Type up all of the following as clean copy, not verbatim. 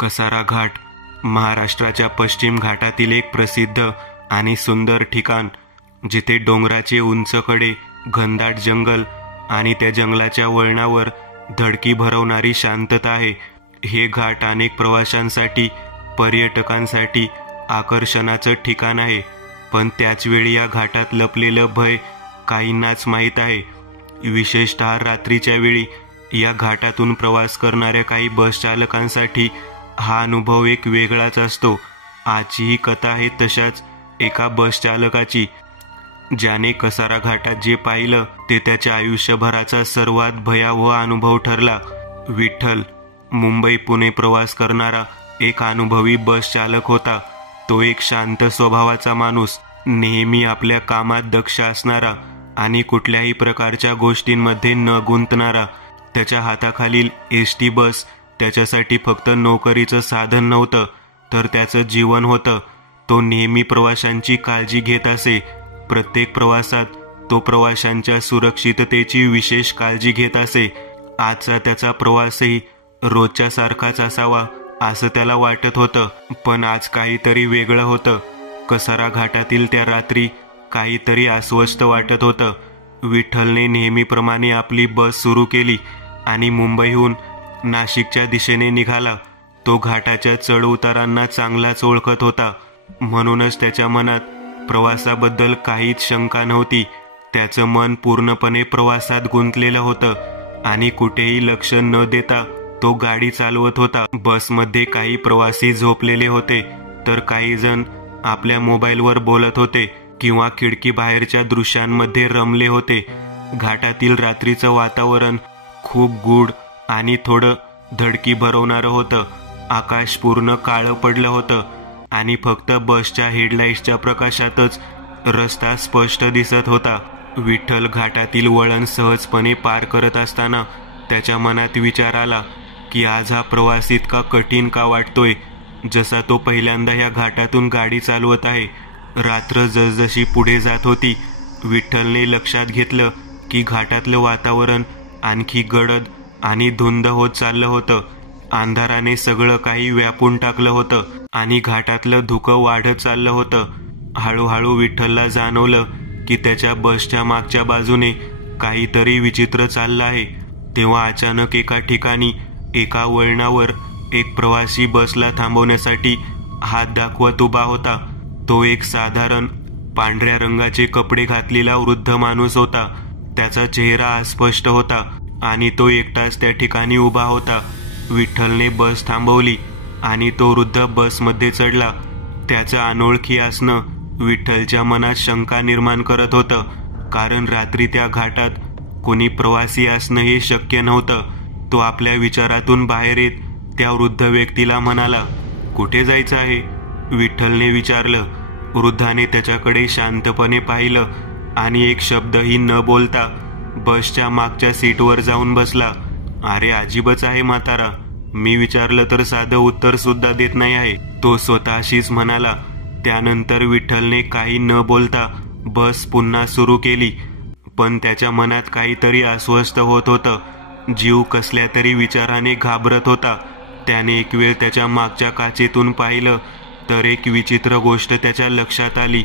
कसारा घाट महाराष्ट्राच्या पश्चिम घाटातील एक प्रसिद्ध आणि सुंदर ठिकाण, जिथे डोंगराचे उंच कडे, घनदाट जंगल आणि त्या जंगलाच्या वळणावर धडकी भरवणारी शांतता आहे. हे घाट अनेक प्रवाशांसाठी, पर्यटकांसाठी आकर्षणाचं ठिकाण आहे, पण त्याचवेळी या घाटात लपलेलं भय काहींनाच माहीत आहे. विशेषतः रात्रीच्या वेळी या घाटातून प्रवास करणाऱ्या काही बस चालकांसाठी हा अनुभव एक वेगळाच असतो. आजची ही कथा आहे तशाच एका बस चालकाची, ज्याने कसारा घाटात जे पाहिलं ते त्याच्या आयुष्यभराचा सर्वात भयावह अनुभव ठरला. विठ्ठल मुंबई पुणे प्रवास करणारा एक अनुभवी बस चालक होता. तो एक शांत स्वभावाचा माणूस, नेहमी आपल्या कामात दक्ष असणारा आणि कुठल्याही प्रकारच्या गोष्टींमध्ये न गुंतणारा. त्याच्या हाताखालील एसटी बस त्याच्यासाठी फक्त नोकरीचं साधन नव्हतं, तर त्याचं जीवन होतं. तो नेहमी प्रवाशांची काळजी घेत असे. प्रत्येक प्रवासात तो प्रवाशांच्या सुरक्षिततेची विशेष काळजी घेत असे. आजचा त्याचा प्रवासही रोजच्या सारखाच असावा असं त्याला वाटत होतं, पण आज काहीतरी वेगळं होतं. कसारा घाटातील त्या रात्री काहीतरी अस्वस्थ वाटत होतं. विठ्ठलने नेहमीप्रमाणे आपली बस सुरू केली आणि मुंबईहून नाशिकच्या दिशेने निघाला. तो घाटाच्या चढ उतारांना चांगलाच ओळखत होता, म्हणूनच त्याच्या मनात प्रवासाबद्दल काहीच शंका नव्हती. त्याचं मन पूर्णपणे प्रवासात गुंतलेलं होतं आणि कुठेही लक्ष न देता तो गाडी चालवत होता. बसमध्ये काही प्रवासी झोपलेले होते, तर काही जण आपल्या मोबाईलवर बोलत होते किंवा खिडकी बाहेरच्या दृश्यांमध्ये रमले होते. घाटातील रात्रीचं वातावरण खूप गूढ आणि थोडं धडकी भरवणारं होतं. आकाश पूर्ण काळं पडलं होतं आणि फक्त बसच्या हेडलाईट्सच्या प्रकाशातच रस्ता स्पष्ट दिसत होता. विठ्ठल घाटातील वळण सहजपणे पार करत असताना त्याच्या मनात विचार आला की आज हा प्रवास इतका कठीण का वाटतोय, जसा तो पहिल्यांदा या घाटातून गाडी चालवत आहे. रात्र जसजशी पुढे जात होती, विठ्ठलने लक्षात घेतलं की घाटातलं वातावरण आणखी गडद आणि धुंद होत चाललं होतं. अंधाराने सगळं काही व्यापून टाकलं होतं आणि घाटातलं धुकं वाढत चाललं होतं. हळूहळू विठ्ठलला जाणवलं की त्याच्या बसच्या मागच्या बाजूने काहीतरी विचित्र चाललं आहे. तेव्हा अचानक एका ठिकाणी, एका वळणावर एक प्रवासी बसला थांबवण्यासाठी हात दाखवत उभा होता. तो एक साधारण पांढऱ्या रंगाचे कपडे घातलेला वृद्ध माणूस होता. त्याचा चेहरा अस्पष्ट होता आणि तो एकटाच त्या ठिकाणी उभा होता. विठ्ठलने बस थांबवली आणि तो वृद्ध बसमध्ये चढला. त्याचं अनोळखी असणं विठ्ठलच्या मनात शंका निर्माण करत होतं, कारण रात्री त्या घाटात कोणी प्रवासी असणं हे शक्य नव्हतं. तो आपल्या विचारातून बाहेर येत त्या वृद्ध व्यक्तीला म्हणाला, "कुठे जायचं आहे?" विठ्ठलने विचारलं. वृद्धाने त्याच्याकडे शांतपणे पाहिलं आणि एक शब्दही न बोलता बसच्या मागच्या सीटवर जाऊन बसला. "अरे अजीबच आहे म्हातारा, मी विचारलं तर साधं उत्तर सुद्धा देत नाही आहे," तो स्वतःशीच म्हणाला. त्यानंतर विठ्ठलने काही न बोलता बस पुन्हा सुरू केली, पण त्याच्या मनात काहीतरी अस्वस्थ होत होतं. जीव कसल्या तरी विचाराने घाबरत होता. त्याने एक वेळ त्याच्या मागच्या काचेतून पाहिलं तर एक विचित्र गोष्ट त्याच्या लक्षात आली.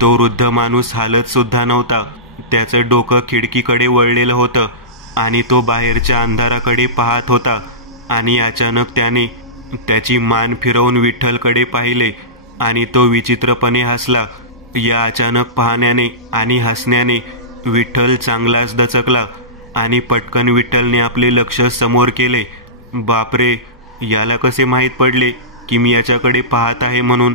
तो वृद्ध माणूस हालत सुद्धा नव्हता. त्याचं डोकं खिडकीकडे वळलेलं होतं आणि तो बाहेरच्या अंधाराकडे पाहत होता. आणि अचानक त्याने त्याची मान फिरवून विठ्ठलकडे पाहिले आणि तो विचित्रपणे हसला. या अचानक पाहण्याने आणि हसण्याने विठ्ठल चांगलाच दचकला आणि पटकन विठ्ठलने आपले लक्ष समोर केले. "बापरे, याला कसे माहीत पडले की मी याच्याकडे पाहत आहे म्हणून?"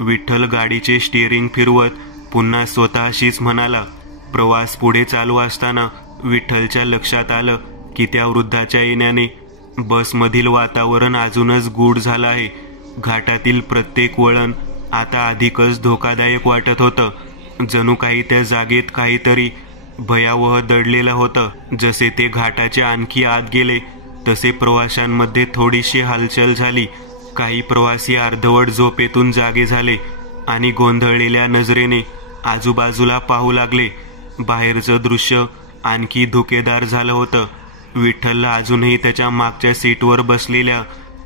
विठ्ठल गाडीचे स्टिअरिंग फिरवत पुन्हा स्वतःशीच म्हणाला. प्रवास पुढे चालू असताना विठ्ठलच्या लक्षात आलं की त्या वृद्धाच्या येण्याने बसमधील वातावरण अजूनच गूढ झालं आहे. घाटातील प्रत्येक वळण आता अधिकच धोकादायक वाटत होतं. जणू काही त्या जागेत काहीतरी भयावह दडलेलं होतं. जसे ते घाटाच्या आणखी आत गेले तसे प्रवाशांमध्ये थोडीशी हालचाल झाली. काही प्रवासी अर्धवट झोपेतून जागे झाले आणि गोंधळलेल्या नजरेने आजूबाजूला पाहू लागले. बाहेरचं दृश्य आणखी धोकेदार झालं होतं. विठ्ठलला अजूनही त्याच्या मागच्या सीटवर बसलेल्या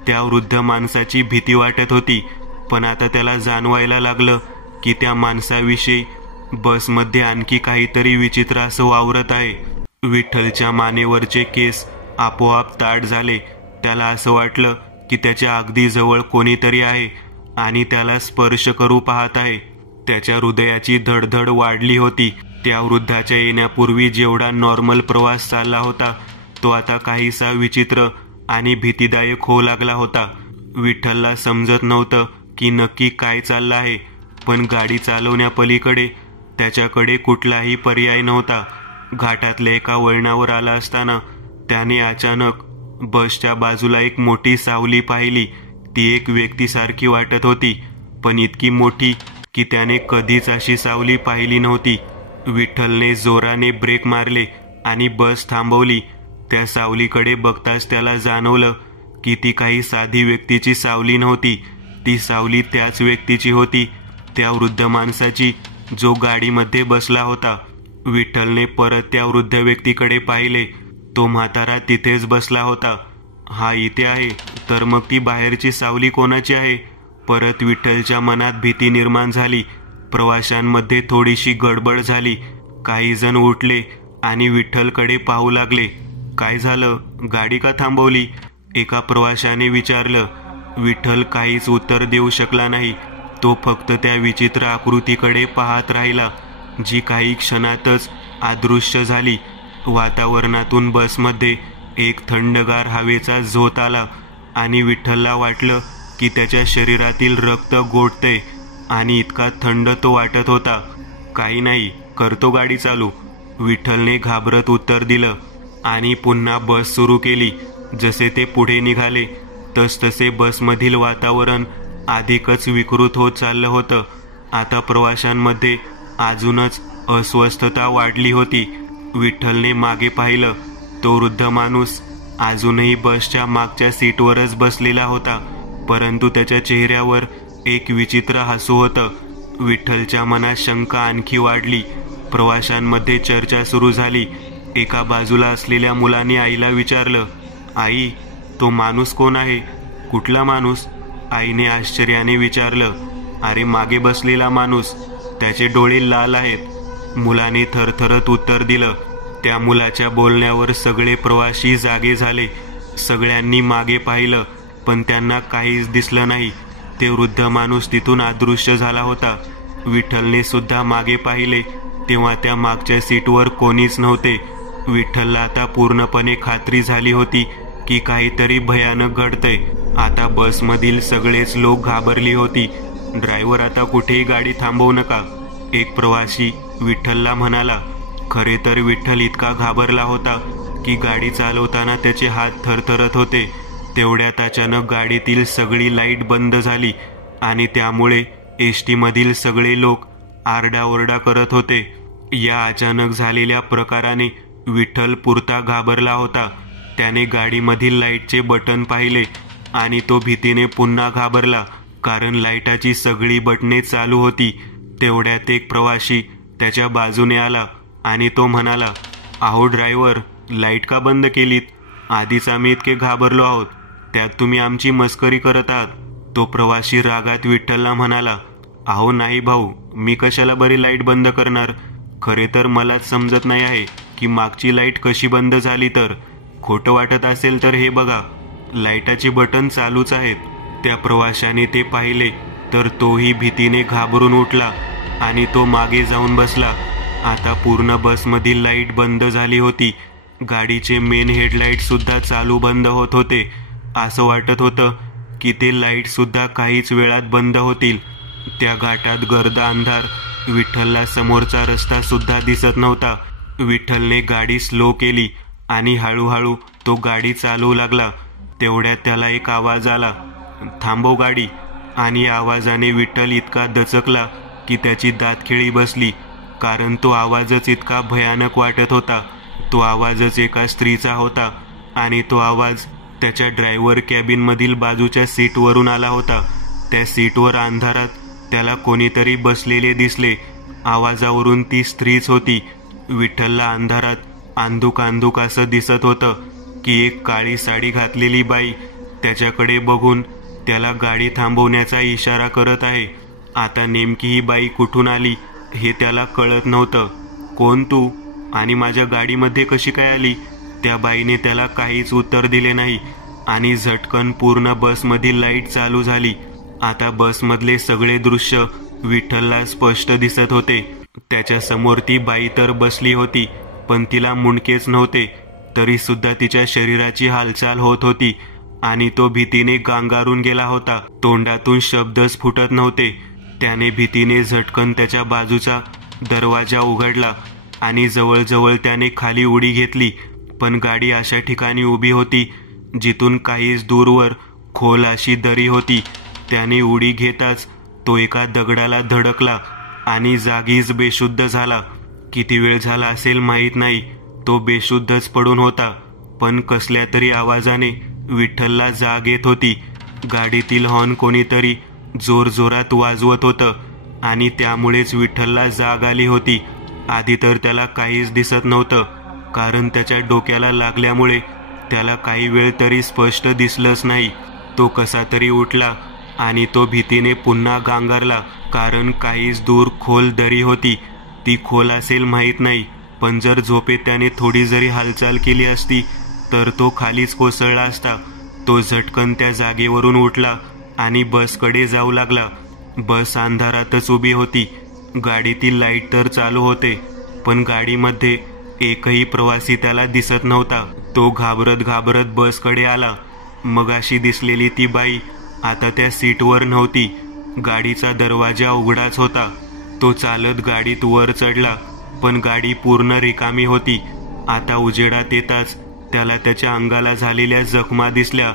त्या वृद्ध माणसाची भीती वाटत होती, पण आता त्याला जाणवायला लागलं की त्या माणसाविषयी बसमध्ये आणखी काहीतरी विचित्र असं वावरत आहे. विठ्ठलच्या मानेवरचे केस आपोआप ताठ झाले. त्याला असं वाटलं की त्याच्या अगदी जवळ कोणीतरी आहे आणि त्याला स्पर्श करू पाहत आहे. त्याच्या हृदयाची धडधड वाढली होती. त्या वृद्धाच्या येण्यापूर्वी जेवढा नॉर्मल प्रवास चालला होता तो आता काहीसा विचित्र आणि भीतीदायक होऊ लागला होता. विठ्ठलला समजत नव्हतं की नक्की काय चाललं आहे, पण गाडी चालवण्यापलीकडे त्याच्याकडे कुठलाही पर्याय नव्हता. घाटातल्या एका वळणावर आला असताना त्याने अचानक बसच्या बाजूला एक मोठी सावली पाहिली. ती एक व्यक्तीसारखी वाटत होती, पण इतकी मोठी की त्याने कधीच अशी सावली पाहिली नव्हती. विठ्ठलने जोराने ब्रेक मारले आणि बस थांबवली. त्या सावलीकडे बघताच त्याला जाणवलं की ती काही साधी व्यक्तीची सावली नव्हती. ती सावली त्याच व्यक्तीची होती, त्या वृद्ध माणसाची जो गाडीमध्ये बसला होता. विठ्ठलने परत त्या वृद्ध व्यक्तीकडे पाहिले. तो म्हातारा तिथेच बसला होता. हा इथे आहे, तर मग ती बाहेरची सावली कोणाची आहे? परत विठ्ठलच्या मनात भीती निर्माण झाली. प्रवाशांमध्ये थोडीशी गडबड झाली. काही जण उठले आणि विठ्ठलकडे पाहू लागले. काय झालं? गाडी का थांबवली? एका प्रवाशाने विचारलं. विठ्ठल काहीच उत्तर देऊ शकला नाही. तो फक्त त्या विचित्र आकृतीकडे पाहत राहिला, जी काही क्षणातच अदृश्य झाली. वातावरणातून बसमध्ये एक थंडगार हवेचा झोत आला आणि विठ्ठलला वाटलं की त्याच्या शरीरातील रक्त गोठते आणि इतका थंड तो वाटत होता. काही नाही, करतो गाडी चालू, विठ्ठलने घाबरत उत्तर दिलं आणि पुन्हा बस सुरू केली. जसे ते पुढे निघाले तसतसे बसमधील वातावरण अधिकच विकृत होत चाललं होतं. आता प्रवाशांमध्ये अजूनच अस्वस्थता वाढली होती. विठ्ठलने मागे पाहिलं. तो वृद्ध माणूस अजूनही बसच्या मागच्या सीटवरच बसलेला होता, परंतु त्याच्या चेहऱ्यावर एक विचित्र हसू होतं. विठ्ठलच्या मनात शंका आणखी वाढली. प्रवाशांमध्ये चर्चा सुरू झाली. एका बाजूला असलेल्या मुलाने आईला विचारलं, आई, तो माणूस कोण आहे? कुठला माणूस? आईने आश्चर्याने विचारलं. अरे, मागे बसलेला माणूस, त्याचे डोळे लाल आहेत, मुलाने थरथरत उत्तर दिलं. त्या मुलाच्या बोलण्यावर सगळे प्रवासी जागे झाले. सगळ्यांनी मागे पाहिलं, पण त्यांना काहीच दिसलं नाही. ते वृद्ध माणूस तिथून अदृश्य झाला होता. विठ्ठलने सुद्धा मागे पाहिले, तेव्हा त्या मागच्या सीटवर कोणीच नव्हते. विठ्ठलला आता पूर्णपणे खात्री झाली होती की काहीतरी भयानक घडतंय. आता बसमधील सगळेच लोक घाबरली होती. ड्रायव्हर, आता कुठेही गाडी थांबवू नका, एक प्रवासी विठ्ठलला म्हणाला. खरे तर विठ्ठल इतका घाबरला होता की गाडी चालवताना त्याचे हात थरथरत होते. तेवढ्यात अचानक गाडीतील सगळी लाईट बंद झाली आणि त्यामुळे एसटी मधील सगळे लोक आरडाओरडा करत होते. या अचानक झालेल्या प्रकाराने विठ्ठल पुरता घाबरला होता. त्याने गाडीमधील लाईटचे बटन पाहिले आणि तो भीतीने पुन्हा घाबरला, कारण लाईटाची सगळी बटणे चालू होती. तेवढ्यात एक प्रवासी त्याच्या बाजूने आला आणि तो म्हणाला, अहो ड्रायव्हर, लाईट का बंद केलीत? आधीच आम्ही इतके घाबरलो आहोत, त्यात तुम्ही आमची मस्करी करत आहात. तो प्रवासी रागात विठ्ठलला म्हणाला, अहो नाही भाऊ, मी कशाला बरी लाईट बंद करणार? खरे तर मलाच समजत नाही आहे की मागची लाईट कशी बंद झाली. तर खोटं वाटत असेल तर हे बघा, लाईटाची बटन चालूच आहेत. त्या प्रवाशाने ते पाहिले तर तोही भीतीने घाबरून उठला आणि तो मागे जाऊन बसला. आता पूर्ण बसमधील लाईट बंद झाली होती. गाडीचे मेन हेडलाईट सुद्धा चालू बंद होत होते. असं वाटत होतं की ते लाईट सुद्धा काहीच वेळात बंद होतील. त्या घाटात गर्द अंधार. विठ्ठलला समोरचा रस्ता सुद्धा दिसत नव्हता. विठ्ठलने गाडी स्लो केली आणि हळूहळू तो गाडी चालवू लागला. तेवढ्यात त्याला एक आवाज आला, थांबव गाडी. आणि आवाजाने विठ्ठल इतका दचकला की त्याची दातखिळी बसली, कारण तो आवाजच इतका भयानक वाटत होता. तो आवाजच एका स्त्रीचा होता आणि तो आवाज त्याच्या ड्रायव्हर कॅबिनमधील बाजूच्या सीटवरून आला होता. त्या सीटवर अंधारात त्याला कोणीतरी बसलेले दिसले. आवाजावरून ती स्त्रीच होती. विठ्ठलला अंधारात अंधुक अंधुक असं दिसत होतं की एक काळी साडी घातलेली बाई त्याच्याकडे बघून त्याला गाडी थांबवण्याचा इशारा करत आहे. आता नेमकी ही बाई कुठून आली हे त्याला कळत नव्हतं. कोण तू आणि माझ्या गाडीमध्ये कशी काय आली? त्या बाईने त्याला काहीच उत्तर दिले नाही आणि झटकन पूर्ण बसमधील लाईट चालू झाली. आता बसमधले सगळे दृश्य विठ्ठलला स्पष्ट दिसत होते. त्याच्या समोर ती बाई तर बसली होती, पण तिला मुंडकेच नव्हते. तरी सुद्धा तिच्या शरीराची हालचाल होत होती आणि तो भीतीने गांगारून गेला होता. तोंडातून शब्दच फुटत नव्हते. त्याने भीतीने झटकन त्याच्या बाजूचा दरवाजा उघडला आणि जवळजवळ त्याने खाली उडी घेतली. पण गाडी अशा ठिकाणी उभी होती जिथून काहीच दूरवर खोल अशी दरी होती. त्याने उडी घेताच तो एका दगडाला धडकला आणि जागीच बेशुद्ध झाला. किती वेळ झाला असेल माहीत नाही. तो बेशुद्धच पडून होता. पण कसल्या तरी आवाजाने विठ्ठलला जाग येत होती. गाडीतील हॉर्न कोणीतरी जोरजोरात वाजवत होतं आणि त्यामुळेच विठ्ठलला जाग आली होती. आधी तर त्याला काहीच दिसत नव्हतं, कारण त्याच्या डोक्याला लागल्यामुळे त्याला काही वेळ तरी स्पष्ट दिसलंच नाही. तो कसा तरी उठला आणि तो भीतीने पुन्हा गांगारला, कारण काहीच दूर खोल दरी होती. ती खोल असेल माहीत नाही, पण जर झोपेत त्याने थोडी जरी हालचाल केली असती तर तो खालीच कोसळला असता. तो झटकन त्या जागेवरून उठला आणि बसकडे जाऊ लागला. बस अंधारातच उभी होती. गाडीतील लाईट तर चालू होते, पण गाडीमध्ये एकही प्रवासी त्याला दिसत नव्हता. तो घाबरत घाबरत बसकडे आला. मगाशी दिसलेली ती बाई आता त्या सीटवर नव्हती. गाडीचा दरवाजा उघडाच होता. तो चालत गाडीत वर चढला, पण गाडी पूर्ण रिकामी होती. आता उजेडात येताच त्याला त्याच्या अंगाला झालेल्या जखमा दिसल्या.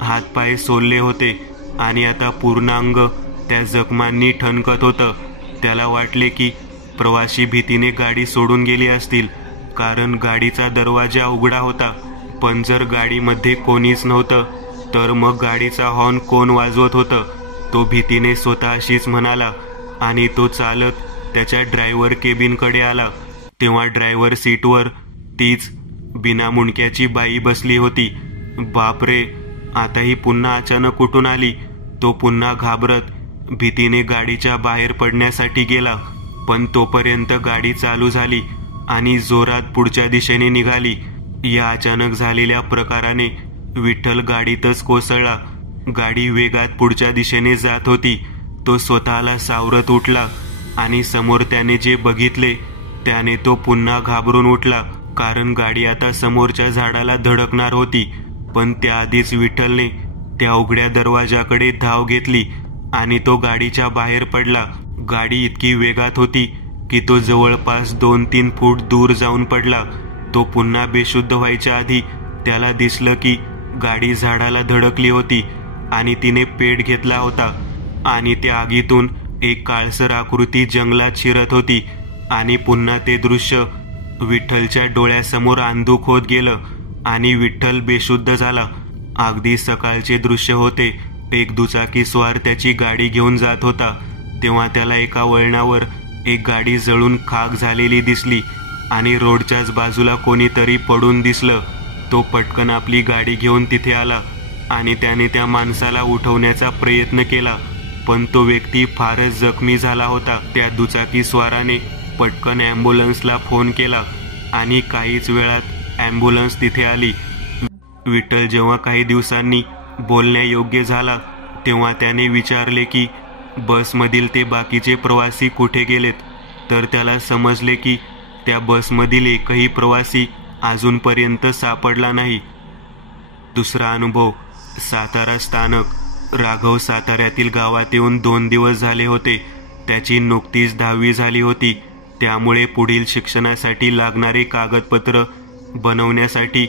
हातपाय सोलले होते आणि आता पूर्ण अंग त्या जखमांनी ठणकत होतं. त्याला वाटले की प्रवासी भीतीने गाडी सोडून गेली असतील, कारण गाडीचा दरवाजा उघडा होता. पण जर गाडीमध्ये कोणीच नव्हतं तर मग गाडीचा हॉर्न कोण वाजवत होतं? तो भीतीने स्वतःशीच म्हणाला आणि तो चालत त्याच्या ड्रायव्हर केबिनकडे आला. तेव्हा ड्रायव्हर सीटवर तीच बिना मुंडक्याची बाई बसली होती. बापरे, आता ही पुन्हा अचानक कुठून आली? तो पुन्हा घाबरत भीतीने गाडीच्या बाहेर पडण्यासाठी गेला, पण तोपर्यंत गाडी चालू झाली आणि जोरात पुढच्या दिशेने निघाली. या अचानक झालेल्या प्रकाराने विठ्ठल गाडीतच कोसळला. गाडी वेगात पुढच्या दिशेने जात होती. तो स्वतःला सावरत उठला आणि समोर त्याने जे बघितले त्याने तो पुन्हा घाबरून उठला, कारण गाडी आता समोरच्या झाडाला धडकणार होती. पण त्याआधीच विठ्ठलने त्या उघड्या दरवाजाकडे धाव घेतली आणि तो गाडीच्या बाहेर पडला. गाडी इतकी वेगात होती की तो जवळपास 2-3 फूट दूर जाऊन पडला. तो पुन्हा बेशुद्ध व्हायच्या आधी त्याला दिसलं की गाडी झाडाला धडकली होती आणि तिने पेट घेतला होता आणि त्या आगीतून एक काळसर आकृती जंगलात शिरत होती. आणि पुन्हा ते दृश्य विठ्ठलच्या डोळ्यासमोर अंधुक होत गेलं आणि विठ्ठल बेशुद्ध झाला. अगदी सकाळचे दृश्य होते. एक दुचाकी स्वार त्याची गाडी घेऊन जात होता. तेव्हा त्याला एका वळणावर एक गाडी जळून खाक झालेली दिसली आणि रोडच्याच बाजूला कोणीतरी पडून दिसलं. तो पटकन आपली गाडी घेऊन तिथे आला आणि त्याने त्या माणसाला उठवण्याचा प्रयत्न केला, पण तो व्यक्ती फारच जखमी झाला होता. त्या दुचाकी स्वाराने पटकन ॲम्ब्युलन्सला फोन केला आणि काहीच वेळात ॲम्ब्युलन्स तिथे आली. विठ्ठल जेव्हा काही दिवसांनी बोलण्यायोग्य झाला तेव्हा त्याने विचारले की बसमधील ते बाकीचे प्रवासी कुठे गेलेत. तर त्याला समजले की त्या बसमधील एकही प्रवासी अजूनपर्यंत सापडला नाही. दुसरा अनुभव. सातारा स्थानक. राघव साताऱ्यातील गावात येऊन 2 दिवस झाले होते. त्याची नुकतीच 10वी झाली होती. त्यामुळे पुढील शिक्षणासाठी लागणारे कागदपत्र बनवण्यासाठी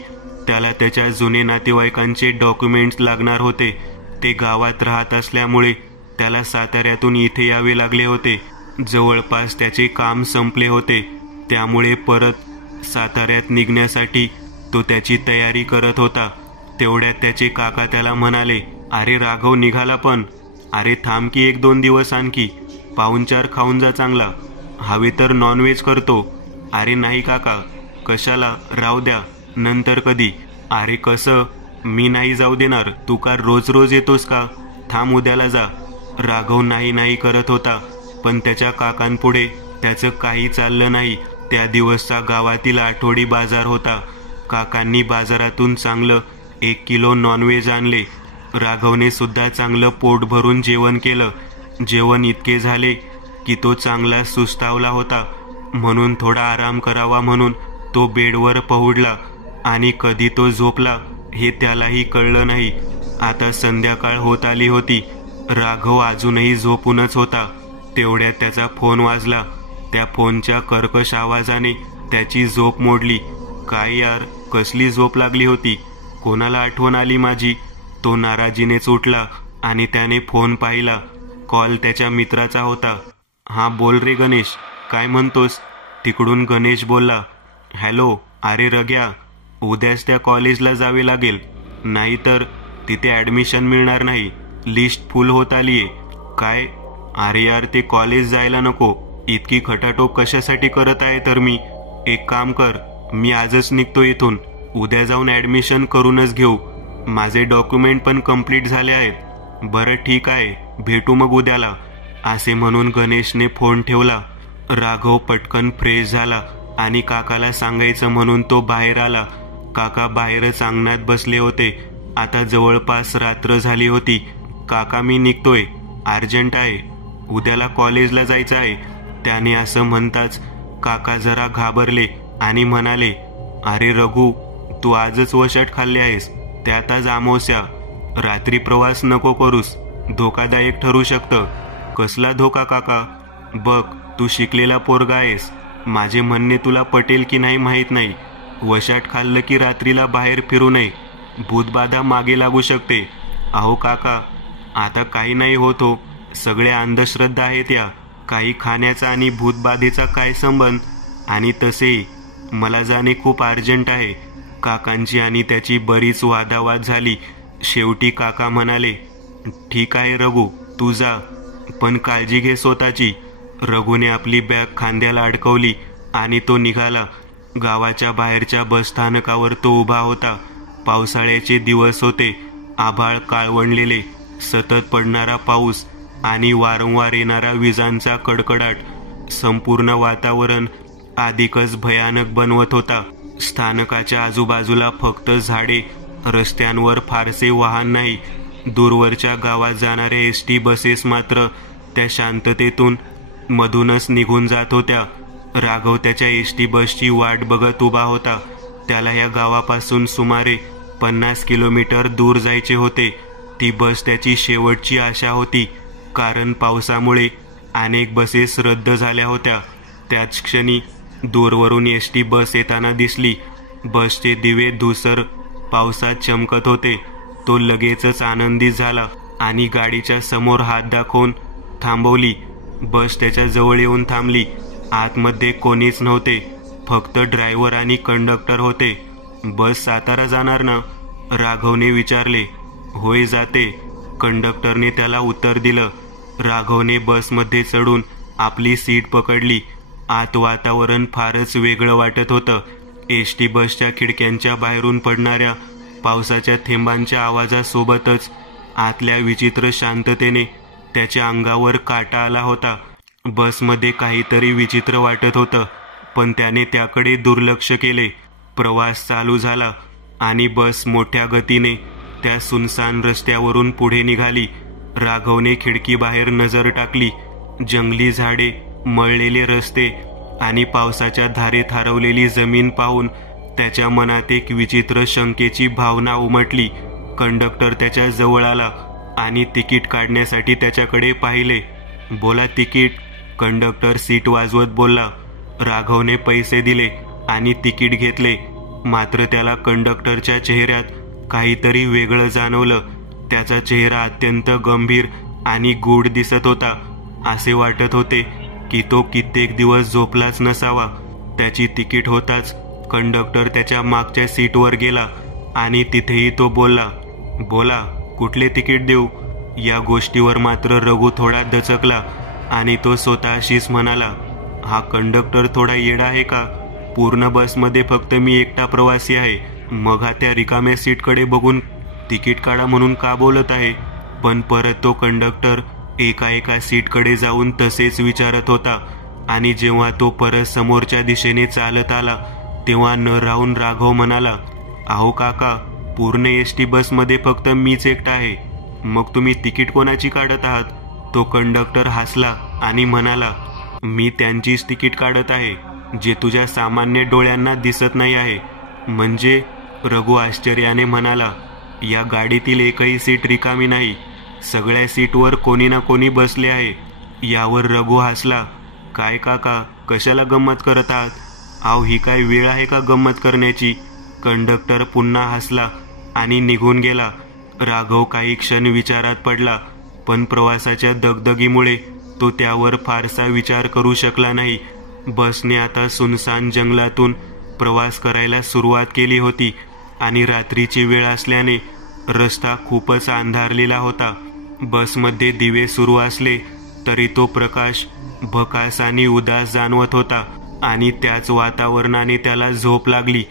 त्याला त्याच्या जुने नातेवाईकांचे डॉक्युमेंट्स लागणार होते. ते गावात राहत असल्यामुळे त्याला साताऱ्यातून इथे यावे लागले होते. जवळपास त्याचे काम संपले होते. त्यामुळे परत साताऱ्यात निघण्यासाठी तो त्याची तयारी करत होता. तेवढ्यात त्याचे काका त्याला म्हणाले, अरे राघव निघाला पण. अरे थांब की 1-2 दिवस आणखी. पाहुणचार खाऊन जा चांगला. हवे तर नॉनव्हेज करतो. अरे नाही काका, कशाला, राहू द्या, नंतर कधी. अरे कसं, मी नाही जाऊ देणार. तू का रोज रोज येतोस का? थांब, उद्याला जा. राघव नाही नाही करत होता, पण त्याच्या काकांपुढे त्याचं काही चाललं नाही. त्या दिवसचा गावातील आठवडी बाजार होता. काकांनी बाजारातून चांगलं 1 किलो नॉनव्हेज आणले. राघवने सुद्धा चांगलं पोट भरून जेवण केलं. जेवण इतके झाले की तो चांगला सुस्तावला होता, म्हणून थोडा आराम करावा म्हणून तो बेडवर पहुडला आणि कधी तो झोपला हे त्यालाही कळलं नाही. आता संध्याकाळ होत आली होती. राघव अजूनही झोपूनच होता. तेवढ्यात त्याचा फोन वाजला. त्या फोनच्या कर्कश आवाजाने त्याची झोप मोडली. काय यार, कसली झोप लागली होती? कोणाला आठवण आली माझी? तो नाराजीनेच उठला आणि त्याने फोन पाहिला. कॉल त्याच्या मित्राचा होता. हा बोल रे गणेश, काय म्हणतोस? तिकडून गणेश बोलला. हॅलो, अरे रग्या, उद्याच त्या कॉलेजला जावे लागेल, नाहीतर तिथे ॲडमिशन मिळणार नाही. लिस्ट फुल होत आलीये. काय? अरे यार, ते कॉलेज जायला नको. इतकी खटाटोप कशासाठी करत आहे? तर मी एक काम कर, मी आजच निघतो इथून. उद्या जाऊन ॲडमिशन करूनच घेऊ. माझे डॉक्युमेंट पण कंप्लीट झाले आहेत. बरं ठीक आहे, भेटू मग उद्याला, असे म्हणून गणेशने फोन ठेवला. राघव पटकन फ्रेश झाला आणि काकाला सांगायचं म्हणून तो बाहेर आला. काका बाहेरच अंगणात बसले होते. आता जवळपास रात्र झाली होती. काका, मी निघतोय, अर्जंट आहे, उद्याला कॉलेजला जायचं आहे. त्याने असं म्हणताच काका जरा घाबरले आणि म्हणाले, अरे रघु, तू आजच वशाट खाल्ले आहेस, त्यात आज अमावस्या. रात्री प्रवास नको करूस, धोकादायक ठरू शकतं. कसला धोका काका? बघ, तू शिकलेला पोरगा आहेस. माझे म्हणणे तुला पटेल की नाही माहीत नाही. वशाट खाल्लं की रात्रीला बाहेर फिरू नये, भूतबाधा मागे लागू शकते. अहो काका, आता काही नाही होत हो, सगळ्या अंधश्रद्धा आहेत या. काही खाण्याचा आणि भूतबाधेचा काय संबंध? आणि तसेही मला जाणे खूप अर्जंट आहे. काकांची आणि त्याची बरीच वादावाद झाली. शेवटी काका म्हणाले, ठीक आहे रघु, तू जा, पण काळजी घे स्वतःची. रघुने आपली बॅग खांद्याला अडकवली आणि तो निघाला. गावाच्या बाहेरच्या बसस्थानकावर तो उभा होता. पावसाळ्याचे दिवस होते. आभाळ काळवंडलेले, सतत पडणारा पाऊस आणि वारंवार येणारा विजांचा कडकडाट संपूर्ण वातावरण अधिकच भयानक बनवत होता. स्थानकाच्या आजूबाजूला फक्त झाडे, रस्त्यांवर फारसे वाहन नाही. दूरवरच्या गावात जाणाऱ्या एसटी बसेस मात्र त्या शांततेतून मधूनच निघून जात होत्या. राघव त्याच्या एसटी बसची वाट बघत उभा होता. त्याला या गावापासून सुमारे 50 किलोमीटर दूर जायचे होते. ती बस त्याची शेवटची आशा होती, कारण पावसामुळे अनेक बसेस रद्द झाल्या होत्या. त्याच क्षणी दूरवरून एसटी बस येताना दिसली. बसचे दिवे धुसर पावसात चमकत होते. तो लगेचच आनंदित झाला आणि गाडीच्या समोर हात दाखवून थांबवली. बस त्याच्या जवळ येऊन थांबली. आतमध्ये कोणीच नव्हते, फक्त ड्रायव्हर आणि कंडक्टर होते. बस सातारा जाणार ना? राघवने विचारले. होय, जाते, कंडक्टरने त्याला उत्तर दिलं. राघवने बसमध्ये चढून आपली सीट पकडली. आत वातावरण फारच वेगळं वाटत होतं. एसटी बसच्या खिडक्यांच्या बाहेरून पडणाऱ्या पावसाच्या थेंबांच्या आवाजासोबतच आतल्या विचित्र शांततेने त्याच्या अंगावर काटा आला होता. बसमध्ये काहीतरी विचित्र वाटत होतं, पण त्याने त्याकडे दुर्लक्ष केले. प्रवास चालू झाला आणि बस मोठ्या गतीने त्या सुनसान रस्त्यावरून पुढे निघाली. राघवने खिडकीबाहेर नजर टाकली. जंगली झाडे, मळलेले रस्ते आणि पावसाच्या धारेत हरवलेली जमीन पाहून त्याच्या मनात एक विचित्र शंकेची भावना उमटली. कंडक्टर त्याच्या जवळ आला आणि तिकीट काढण्यासाठी त्याच्याकडे पाहिले. बोला तिकीट, कंडक्टर सीट वाजवत बोलला. राघवने पैसे दिले आणि तिकीट घेतले. मात्र त्याला कंडक्टरच्या चेहऱ्यात काहीतरी वेगळं जाणवलं. त्याचा चेहरा अत्यंत गंभीर आणि गूढ दिसत होता. असे वाटत होते की तो कित्येक दिवस झोपलाच नसावा. त्याची तिकीट होताच कंडक्टर त्याच्या मागच्या सीटवर गेला आणि तिथेही तो बोलला. बोला, कुठले तिकीट देऊ? या गोष्टीवर मात्र रघु थोडा दचकला आणि तो स्वतःशीच म्हणाला, हा कंडक्टर थोडा येडा आहे का? पूर्ण बसमध्ये फक्त मी एकटा प्रवासी आहे मग हा त्या रिकाम्या सीटकडे बघून तिकीट काढा म्हणून का बोलत आहे? पण परत तो कंडक्टर एका सीटकडे जाऊन तसेच विचारत होता. आणि जेव्हा तो परत समोरच्या दिशेने चालत आला तेव्हा न राहून राघव म्हणाला, अहो काका, पूर्ण एसटी बसमध्ये फक्त मीच एकटा आहे, मग तुम्ही तिकीट कोणाची काढत आहात? तो कंडक्टर हसला आणि म्हणाला, मी त्यांचीच तिकीट काढत आहे जे तुझ्या सामान्य डोळ्यांना दिसत नाही आहे. म्हणजे? रघु आश्चर्याने म्हणाला, या गाडीतील एकही सीट रिकामी नाही, सगळ्या सीटवर कोणी ना कोणी बसले आहे. यावर रघु हसला. काय काका, कशाला गंमत करत आहात? अहो, ही काय वेळ आहे का गंमत करण्याची? कंडक्टर पुन्हा हसला आणि निघून गेला. राघव काही क्षण विचारात पडला, पण प्रवासाच्या दगदगीमुळे तो त्यावर फारसा विचार करू शकला नाही. बसने आता सुनसान जंगलातून प्रवास करायला सुरुवात केली होती आणि रात्रीची वेळ असल्याने रस्ता खूपच अंधारलेला होता. बसमध्ये दिवे सुरू असले तरी तो प्रकाश भकास आणि उदास जाणवत होता आणि त्याच वातावरणाने त्याला झोप लागली.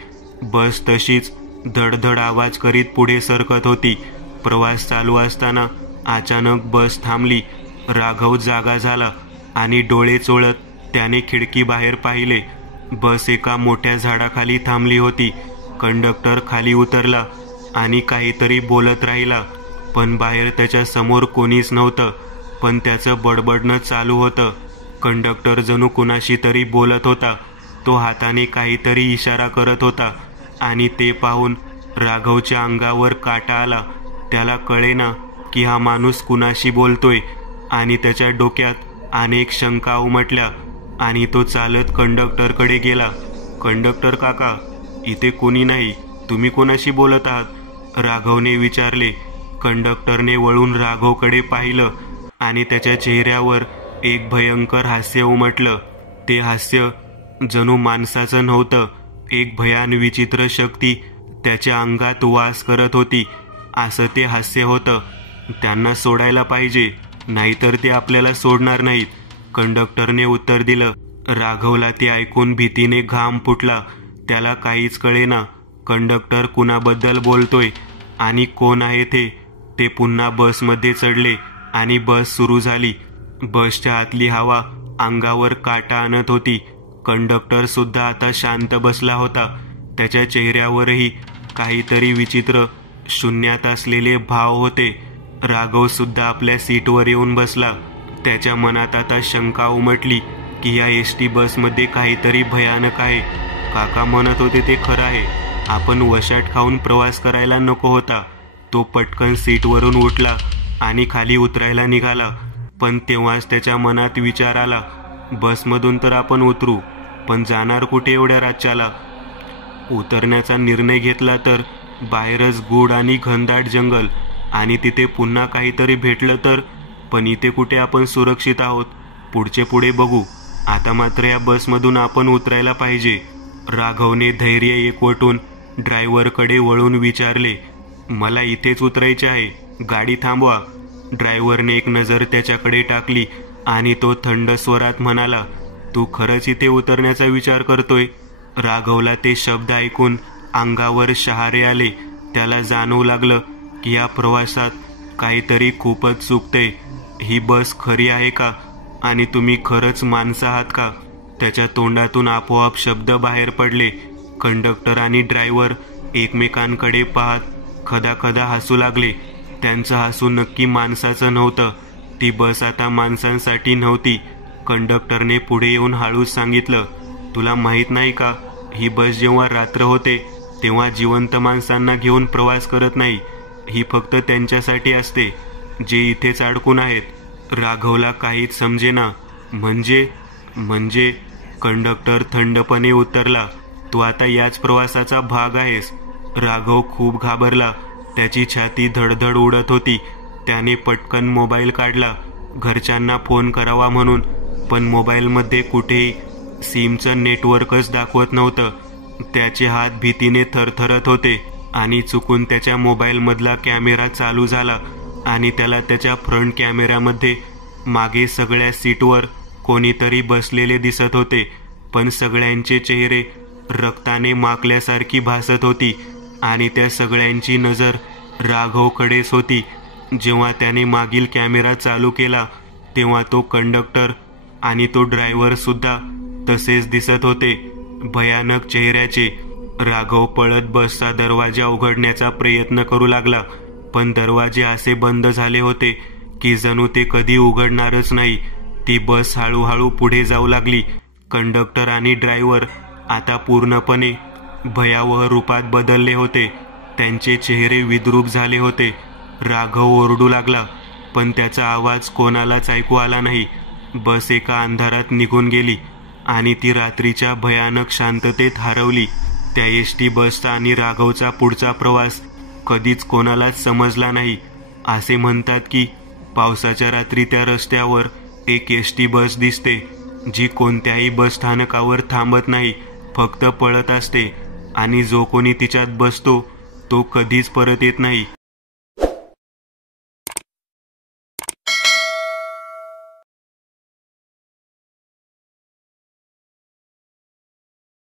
बस तशीच धडधड आवाज करीत पुढे सरकत होती. प्रवास चालू असताना अचानक बस थांबली. राघव जागा झाला आणि डोळे चोळत त्याने खिडकी बाहेर पाहिले. बस एका मोठ्या झाडाखाली थांबली होती. कंडक्टर खाली उतरला आणि काहीतरी बोलत राहिला, पण बाहेर त्याच्या समोर कोणीच नव्हतं. पण त्याचं बडबडणं चालू होतं. कंडक्टर जणू कुणाशी तरी बोलत होता. तो हाताने काहीतरी इशारा करत होता आणि ते पाहून राघवच्या अंगावर काटा आला. त्याला कळेना की हा माणूस कुणाशी बोलतोय आणि त्याच्या डोक्यात अनेक शंका उमटल्या आणि तो चालत कंडक्टरकडे गेला. कंडक्टर काका, इथे कोणी नाही, तुम्ही कोणाशी बोलत आहात? राघवने विचारले. कंडक्टरने वळून राघवकडे पाहिलं आणि त्याच्या चेहऱ्यावर एक भयंकर हास्य उमटलं. ते हास्य जणू माणसाचं नव्हतं. एक भयान विचित्र शक्ती त्याच्या अंगात वास करत होती, असं ते हास्य होतं. त्यांना सोडायला पाहिजे, नाहीतर ते आपल्याला सोडणार नाहीत, कंडक्टरने उत्तर दिलं. राघवला ते ऐकून भीतीने घाम फुटला. त्याला काहीच कळेना कंडक्टर कुणाबद्दल बोलतोय आणि कोण आहे ते. ते पुन्हा बसमध्ये चढले आणि बस सुरू झाली. बसच्या आतली हवा अंगावर काटा आणत होती. कंडक्टर सुद्धा आता शांत बसला होता. त्याच्या चेहऱ्यावरही काहीतरी विचित्र शून्यात असलेले भाव होते. राघव सुद्धा आपल्या सीटवर येऊन बसला. त्याच्या मनात आता शंका उमटली की या एसटी बसमध्ये काहीतरी भयानक आहे. काका म्हणत होते ते खरं आहे, आपण वशाट खाऊन प्रवास करायला नको होता. तो पटकन सीटवरून उठला आणि खाली उतरायला निघाला. पण तेव्हाच त्याच्या मनात विचार आला, बसमधून तर आपण उतरू, पण जाणार कुठे एवढ्या रातच्याला? उतरण्याचा निर्णय घेतला तर बाहेरच गूढ आणि घनदाट जंगल आणि तिथे पुन्हा काहीतरी भेटलं तर? पण इथे कुठे आपण सुरक्षित आहोत? पुढचे पुढे बघू. आता मात्र या बसमधून आपण उतरायला पाहिजे. राघवने धैर्य एकवटून ड्रायव्हरकडे वळून विचारले, मला इथेच उतरायचे आहे, गाडी थांबवा. ड्रायव्हरने एक नजर त्याच्याकडे टाकली आणि तो थंड स्वरात म्हणाला, तू खरंच इथे उतरण्याचा विचार करतोय? राघवला ते शब्द ऐकून अंगावर शहारे आले. त्याला जाणवू लागलं की या प्रवासात काहीतरी खूपच चुकतंय. ही बस खरी आहे का? आणि तुम्ही खरंच माणसं आहात का? त्याच्या तोंडातून आपोआप शब्द बाहेर पडले. कंडक्टर आणि ड्रायव्हर एकमेकांकडे पाहत खदाखदा हसू लागले. त्यांचं हसू नक्की माणसाचं नव्हतं. ती बस आता माणसांसाठी नव्हती. कंडक्टरने पुढे येऊन हळूच सांगितलं, तुला माहित नाही का, ही बस जेव्हा रात्र होते तेव्हा जिवंत माणसांना घेऊन प्रवास करत नाही. ही फक्त त्यांच्यासाठी असते जे इथेच अडकून आहेत. राघवला काहीच समजेना. म्हणजे कंडक्टर थंडपणे उत्तरला, तू आता याच प्रवासाचा भाग आहेस. राघव खूप घाबरला. त्याची छाती धडधड उडत होती. त्याने पटकन मोबाईल काढला घरच्यांना फोन करावा म्हणून, पण मोबाईलमध्ये कुठेही सिमचं नेटवर्कच दाखवत नव्हतं. त्याचे हात भीतीने थरथरत होते आणि चुकून त्याच्या मोबाईलमधला कॅमेरा चालू झाला आणि त्याला त्याच्या फ्रंट कॅमेऱ्यामध्ये मागे सगळ्या सीटवर कोणीतरी बसलेले दिसत होते. पण सगळ्यांचे चेहरे रक्ताने माखल्यासारखी भासत होती. आणि त्या सगळ्यांची नजर राघवकडेच होती. जेव्हा त्याने मागील कॅमेरा चालू केला तेव्हा तो कंडक्टर आणि तो ड्रायव्हर सुद्धा तसेच दिसत होते, भयानक चेहऱ्याचे. राघव पळत बसचा दरवाजा उघडण्याचा प्रयत्न करू लागला, पण दरवाजे असे बंद झाले होते की जणू ते कधी उघडणारच नाही. ती बस हळूहळू पुढे जाऊ लागली. कंडक्टर आणि ड्रायव्हर आता पूर्णपणे भयावह रूपात बदलले होते. त्यांचे चेहरे विद्रूप झाले होते. राघव ओरडू लागला, पण त्याचा आवाज कोणालाच ऐकू आला नाही. बस एका अंधारात निघून गेली आणि ती रात्रीच्या भयानक शांततेत हरवली. त्या एसटी बसचा आणि राघवचा पुढचा प्रवास कधीच कोणालाच समजला नाही. असे म्हणतात की पावसाच्या रात्री त्या रस्त्यावर एक एसटी बस दिसते, जी कोणत्याही बस स्थानकावर थांबत नाही, फक्त पळत असते, आणि जो कोणी तिच्यात बसतो तो कधीच परत येत नाही.